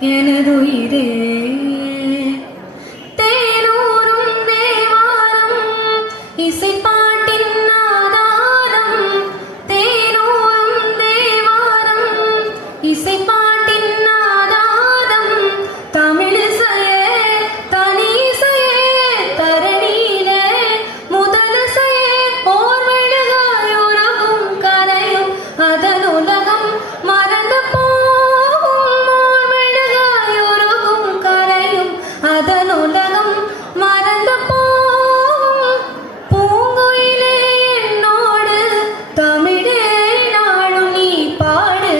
எனதுயிரே தேனூரும் தேவாரம் இசைப்பாட்டின் ஆதாரம். தேனூரும் தேவாரம் இசைப்பாட்டின் ஆதாரம். தமிழிசையே தனிசையே தரணியிலே முதலிசையே ஓர் மெழுகாய் உலகும் கரையும் அதன் உலகம் மறந்து அதன் உலகம் மறந்து போகும். பூங்குயிலே என்னோடு தமிழே நாளும் நீ பாடு.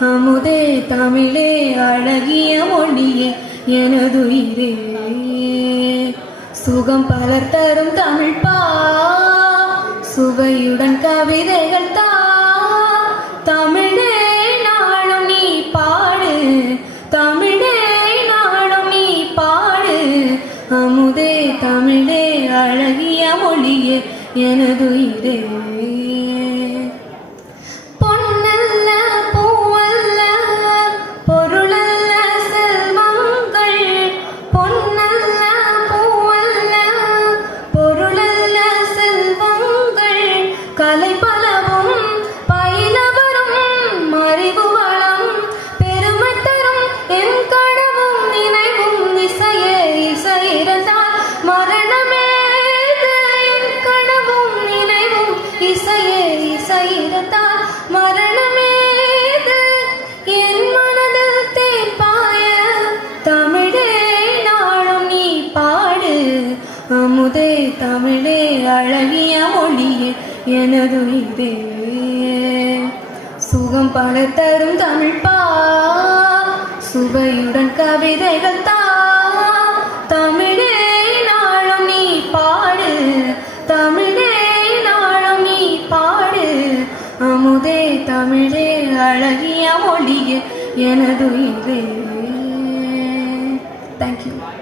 அமுதே தமிழே அழகிய மொழியே எனதுயிரே. சுகம் பலர் தரும் தமிழ் பா சுவையுடன் கவிதைகள் தா. தமிழே நாளும் நீ பாடு. தமிழே அமுதே தமிழே அழகிய மொழியே எனதுயிரே. பொன்னல்ல பூவல்ல பொருளல்ல செல்வங்கள். பொன்னல்ல பூவல்ல பொருளல்ல செல்வங்கள். கலை பலவும் பயில வரும் அறிவு வளம் பெருமை தரும் என் கடவும் நினைவும் இசையே. இருந்தால் மரணமே என் கனவும் நினைவும் இசையே. இசை இருந்தால் மரணமே என் மனதில் தேப்பாய. தமிழே நாளும் நீ பாடு. அமுதே தமிழே அழகிய மொழியே எனதுயிரே. சுகம் பல தரும் தமிழ் பா சுவையுடன் கவிதைகள் தா. தமிழே நாளும் நீ பாடு. தமிழே நாளும் நீ பாடு. அமுதே தமிழே அழகிய மொழியே எனதுயிரே. தேங்க்யூ.